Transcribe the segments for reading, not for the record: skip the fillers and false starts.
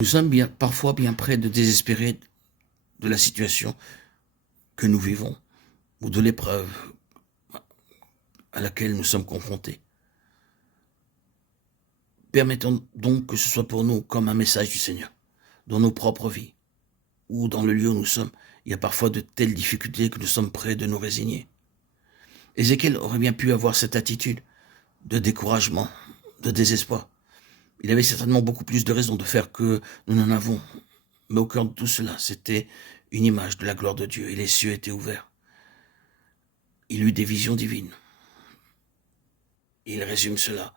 Nous sommes parfois bien près de désespérer de la situation que nous vivons ou de l'épreuve à laquelle nous sommes confrontés. Permettons donc que ce soit pour nous comme un message du Seigneur, dans nos propres vies ou dans le lieu où nous sommes. Il y a parfois de telles difficultés que nous sommes prêts de nous résigner. Ézéchiel aurait bien pu avoir cette attitude de découragement, de désespoir. Il avait certainement beaucoup plus de raisons de faire que nous n'en avons. Mais au cœur de tout cela, c'était une image de la gloire de Dieu et les cieux étaient ouverts. Il eut des visions divines. Il résume cela.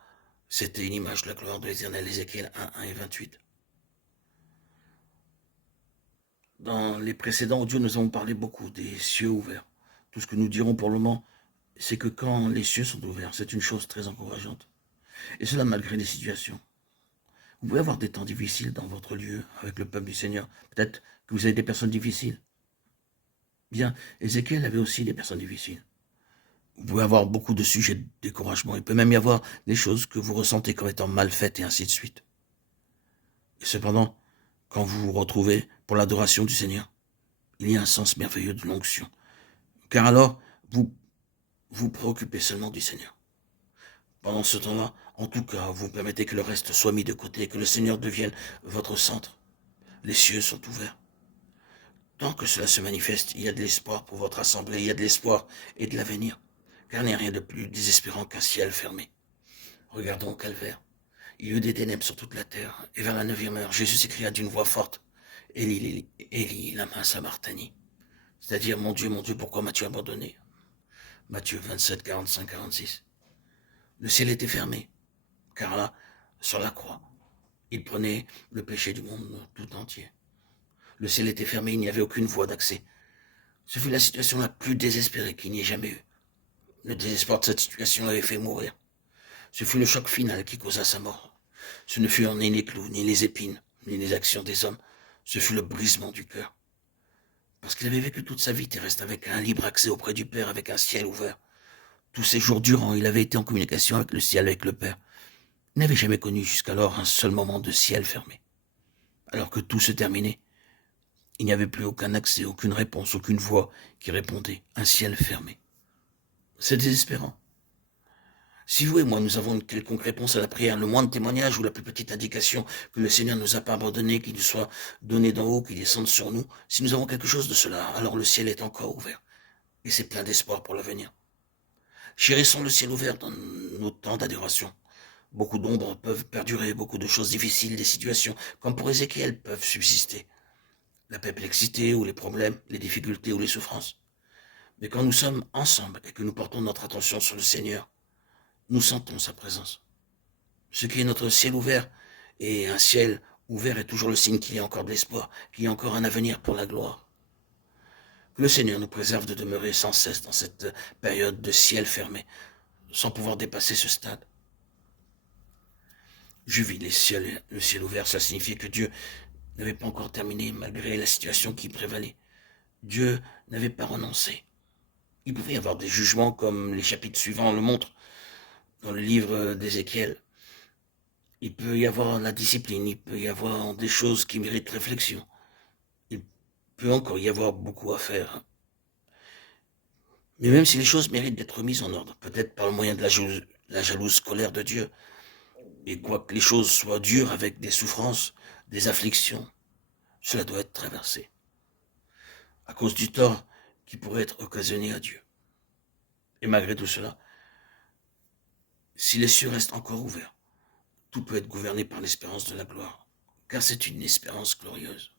C'était une image de la gloire de l'Éternel, Ézéchiel 1 et 28. Dans les précédents audios, nous avons parlé beaucoup des cieux ouverts. Tout ce que nous dirons pour le moment, c'est que quand les cieux sont ouverts, c'est une chose très encourageante. Et cela malgré les situations. Vous pouvez avoir des temps difficiles dans votre lieu avec le peuple du Seigneur. Peut-être que vous avez des personnes difficiles. Bien, Ézéchiel avait aussi des personnes difficiles. Vous pouvez avoir beaucoup de sujets de découragement. Il peut même y avoir des choses que vous ressentez comme étant mal faites et ainsi de suite. Et cependant, quand vous vous retrouvez pour l'adoration du Seigneur, il y a un sens merveilleux de l'onction. Car alors, vous vous préoccupez seulement du Seigneur. Pendant ce temps-là, en tout cas, vous permettez que le reste soit mis de côté, que le Seigneur devienne votre centre. Les cieux sont ouverts. Tant que cela se manifeste, il y a de l'espoir pour votre assemblée, il y a de l'espoir et de l'avenir. Car il n'y a rien de plus désespérant qu'un ciel fermé. Regardons au calvaire. Il y eut des ténèbres sur toute la terre, et vers la 9e heure, Jésus s'écria d'une voix forte, Élie, Élie, lama sabachthani. C'est-à-dire, mon Dieu, pourquoi m'as-tu abandonné? Matthieu 27, 45, 46. Le ciel était fermé, car là, sur la croix, il prenait le péché du monde tout entier. Le ciel était fermé, il n'y avait aucune voie d'accès. Ce fut la situation la plus désespérée qu'il n'y ait jamais eu. Le désespoir de cette situation l'avait fait mourir. Ce fut le choc final qui causa sa mort. Ce ne furent ni les clous, ni les épines, ni les actions des hommes. Ce fut le brisement du cœur. Parce qu'il avait vécu toute sa vie terrestre avec un libre accès auprès du Père, avec un ciel ouvert. Tous ces jours durant, il avait été en communication avec le ciel, avec le Père. Il n'avait jamais connu jusqu'alors un seul moment de ciel fermé. Alors que tout se terminait, il n'y avait plus aucun accès, aucune réponse, aucune voix qui répondait. Un ciel fermé. C'est désespérant. Si vous et moi, nous avons une quelconque réponse à la prière, le moindre témoignage ou la plus petite indication que le Seigneur ne nous a pas abandonnés, qu'il nous soit donné d'en haut, qu'il descende sur nous, si nous avons quelque chose de cela, alors le ciel est encore ouvert. Et c'est plein d'espoir pour l'avenir. Chérissons le ciel ouvert dans nos temps d'adoration. Beaucoup d'ombres peuvent perdurer, beaucoup de choses difficiles, des situations, comme pour Ézéchiel, peuvent subsister. La perplexité ou les problèmes, les difficultés ou les souffrances. Mais quand nous sommes ensemble et que nous portons notre attention sur le Seigneur, nous sentons sa présence. Ce qui est notre ciel ouvert, et un ciel ouvert est toujours le signe qu'il y a encore de l'espoir, qu'il y a encore un avenir pour la gloire. Que le Seigneur nous préserve de demeurer sans cesse dans cette période de ciel fermé, sans pouvoir dépasser ce stade. Je vis le ciel ouvert, ça signifiait que Dieu n'avait pas encore terminé malgré la situation qui prévalait. Dieu n'avait pas renoncé. Il pouvait y avoir des jugements comme les chapitres suivants le montrent dans le livre d'Ézéchiel. Il peut y avoir la discipline, il peut y avoir des choses qui méritent réflexion. Il peut encore y avoir beaucoup à faire. Mais même si les choses méritent d'être mises en ordre, peut-être par le moyen de la jalouse colère de Dieu, et quoique les choses soient dures avec des souffrances, des afflictions, cela doit être traversé. À cause du tort qui pourrait être occasionné à Dieu. Et malgré tout cela, si les cieux restent encore ouverts, tout peut être gouverné par l'espérance de la gloire, car c'est une espérance glorieuse.